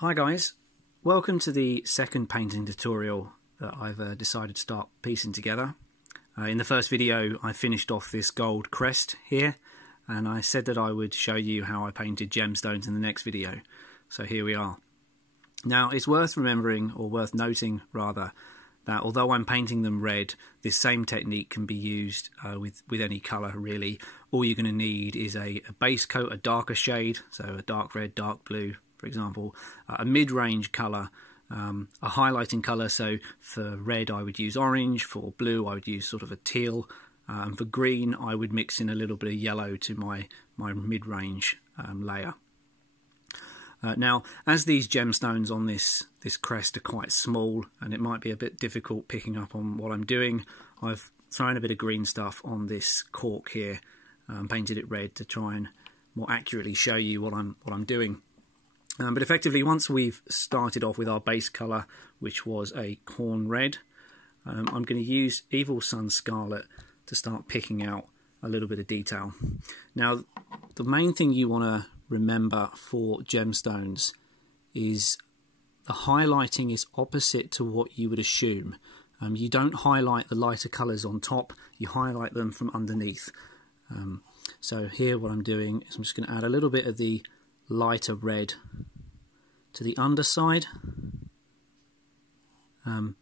Hi guys, welcome to the second painting tutorial that I've decided to start piecing together. In the first video I finished off this gold crest here, and I said that I would show you how I painted gemstones in the next video. So here we are. Now it's worth remembering, or worth noting rather, that although I'm painting them red, this same technique can be used with any colour really. All you're going to need is a base coat, a darker shade, so a dark red, dark blue for example, a mid-range colour, a highlighting colour. So for red I would use orange, for blue I would use sort of a teal, and for green I would mix in a little bit of yellow to my mid-range layer. Now, as these gemstones on this crest are quite small and it might be a bit difficult picking up on what I'm doing, I've thrown a bit of green stuff on this cork here, painted it red to try and more accurately show you what I'm doing. But effectively, once we've started off with our base colour, which was a Khorne Red, I'm going to use Evil Sunz Scarlet to start picking out a little bit of detail. Now, the main thing you want to remember for gemstones is the highlighting is opposite to what you would assume. You don't highlight the lighter colours on top, you highlight them from underneath. So here what I'm doing is I'm just going to add a little bit of the lighter red to the underside,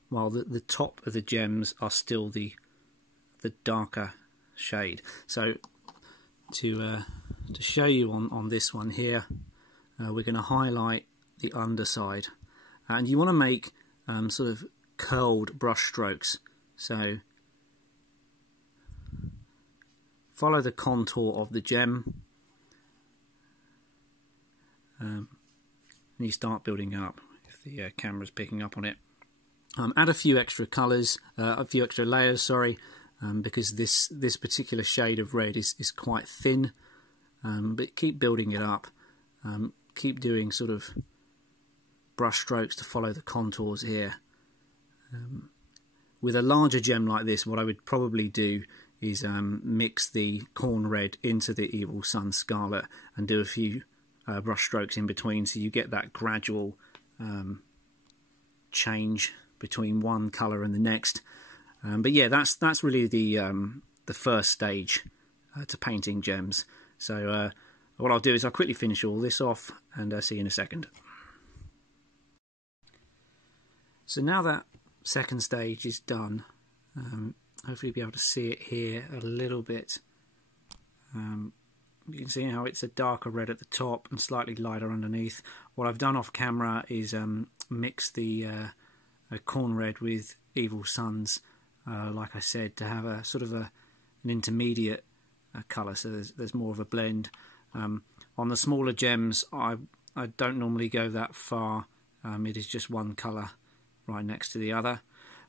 while the top of the gems are still the darker shade. So to show you on this one here, we're going to highlight the underside, and you want to make sort of curled brush strokes. So follow the contour of the gem, and you start building up if the camera's picking up on it. Add a few extra colours, a few extra layers, sorry, because this particular shade of red is quite thin, but keep building it up. Keep doing sort of brush strokes to follow the contours here. With a larger gem like this, what I would probably do is mix the Khorne Red into the Evil Sunz Scarlet and do a few brush strokes in between, so you get that gradual change between one colour and the next. But yeah, that's really the first stage to painting gems. So what I'll do is I'll quickly finish all this off and see you in a second. So now that second stage is done, hopefully you'll be able to see it here a little bit. You can see how it's a darker red at the top and slightly lighter underneath. What I've done off camera is mix the Khorne Red with Evil Sunz, like I said, to have a sort of an intermediate colour, so there's more of a blend. On the smaller gems I don't normally go that far, it is just one colour right next to the other.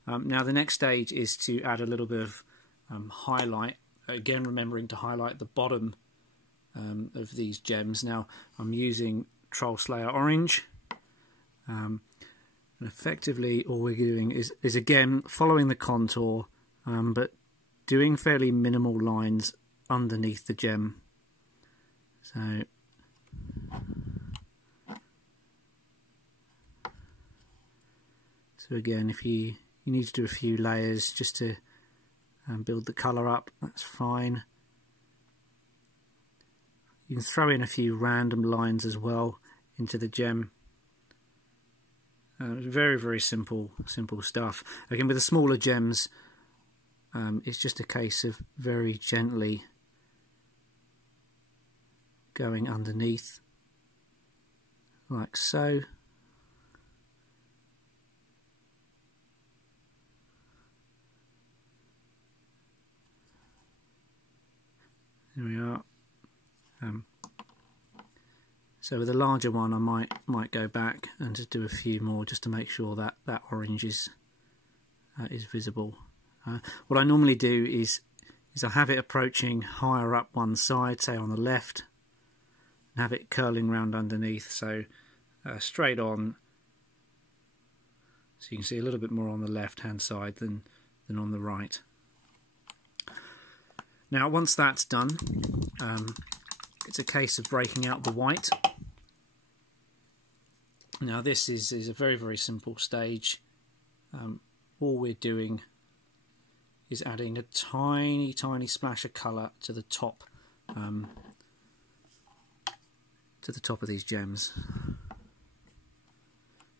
Now the next stage is to add a little bit of highlight, again remembering to highlight the bottom of these gems. Now I'm using Trollslayer orange, and effectively all we're doing is again following the contour, but doing fairly minimal lines underneath the gem. So again, if you need to do a few layers just to build the colour up, that's fine. You can throw in a few random lines as well into the gem. Very simple stuff. Again, with the smaller gems, it's just a case of very gently going underneath, like so. There we are. So with a larger one, I might go back and just do a few more just to make sure that orange is visible. What I normally do is I have it approaching higher up one side, say on the left, and have it curling round underneath, so straight on. So you can see a little bit more on the left hand side than on the right. Now once that's done, it's a case of breaking out the white. Now this is a very, very simple stage. All we're doing is adding a tiny, tiny splash of colour to the top of these gems.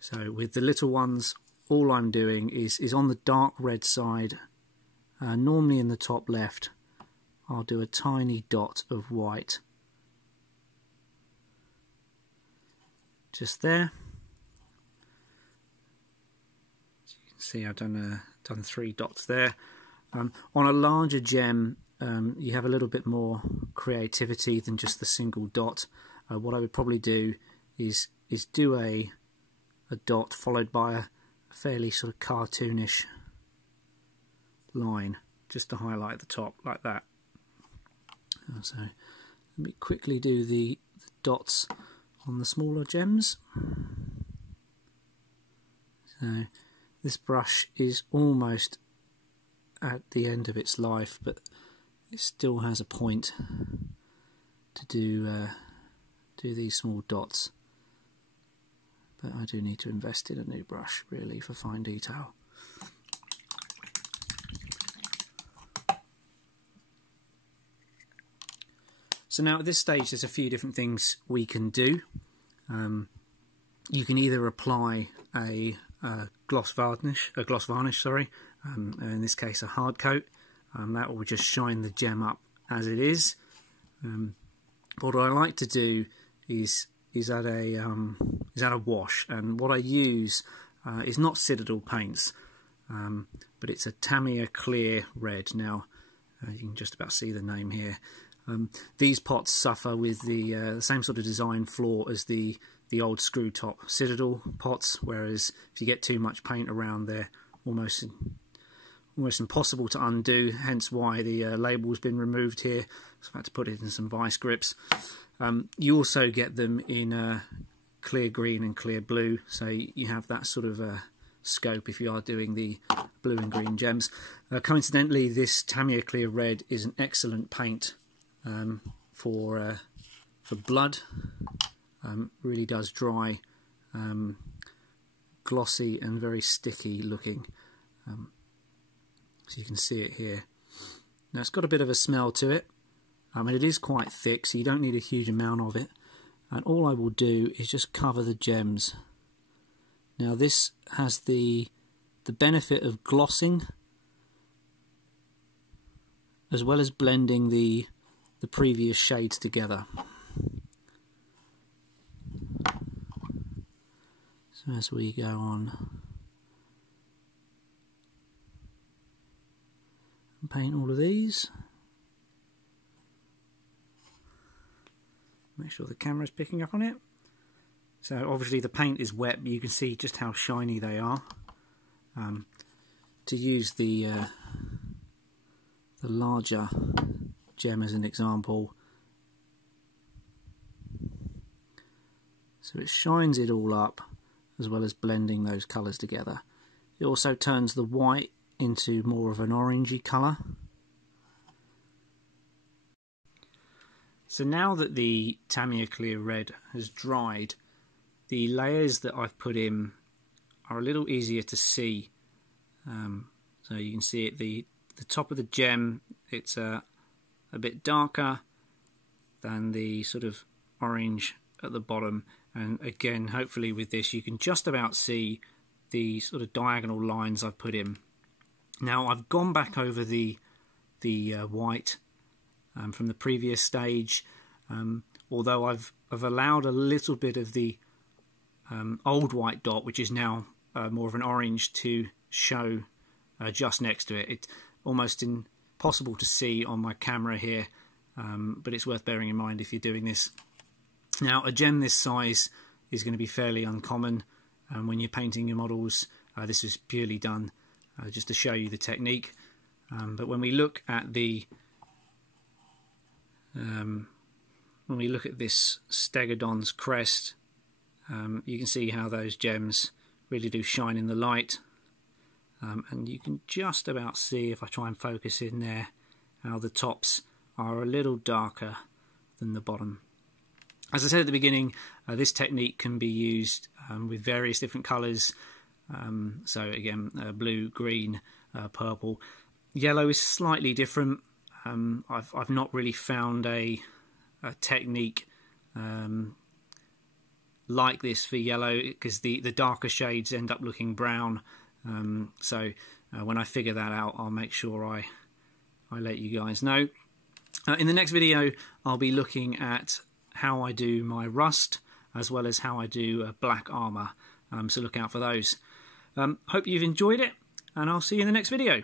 So with the little ones, all I'm doing is on the dark red side, normally in the top left, I'll do a tiny dot of white. Just there. As you can see, I've done 3 dots there. On a larger gem, you have a little bit more creativity than just the single dot. What I would probably do is do a dot followed by a fairly sort of cartoonish line, just to highlight the top like that. So let me quickly do the dots on the smaller gems. So this brush is almost at the end of its life, but it still has a point to do these small dots. But I do need to invest in a new brush really for fine detail. So now at this stage there's a few different things we can do. You can either apply a gloss varnish, in this case a hard coat. That will just shine the gem up as it is. What I like to do is add a wash, and what I use is not Citadel paints, but it's a Tamiya clear red. Now you can just about see the name here. These pots suffer with the same sort of design flaw as the old screw top Citadel pots, whereas if you get too much paint around, they're almost impossible to undo, hence why the label's been removed here. So I've had to put it in some vice grips. You also get them in clear green and clear blue, so you have that sort of scope if you are doing the blue and green gems. Coincidentally, this Tamiya clear red is an excellent paint for blood. Really does dry, glossy and very sticky looking. So you can see it here. Now it's got a bit of a smell to it. And it is quite thick, so you don't need a huge amount of it. And all I will do is just cover the gems. Now this has the benefit of glossing, as well as blending the previous shades together. So as we go on and paint all of these, make sure the camera's picking up on it. So obviously the paint is wet, but you can see just how shiny they are. To use the larger gem as an example, so it shines it all up as well as blending those colours together. It also turns the white into more of an orangey colour. So now that the Tamiya clear red has dried, the layers that I've put in are a little easier to see. So you can see at the top of the gem, it's a bit darker than the sort of orange at the bottom. And again, hopefully with this you can just about see the sort of diagonal lines I've put in. Now I've gone back over the white from the previous stage, although I've allowed a little bit of the old white dot, which is now more of an orange, to show just next to it. It's almost impossible to see on my camera here, but it's worth bearing in mind if you're doing this. Now a gem this size is going to be fairly uncommon when you're painting your models. This is purely done just to show you the technique, but when we look at the when we look at this Stegodon's crest, you can see how those gems really do shine in the light, and you can just about see, if I try and focus in there, how the tops are a little darker than the bottom. As I said at the beginning, this technique can be used with various different colours. So again, blue, green, purple. Yellow is slightly different. I've not really found a technique like this for yellow, because the darker shades end up looking brown. So when I figure that out, I'll make sure I let you guys know. In the next video, I'll be looking at how I do my rust, as well as how I do black armour. So look out for those. Hope you've enjoyed it, and I'll see you in the next video.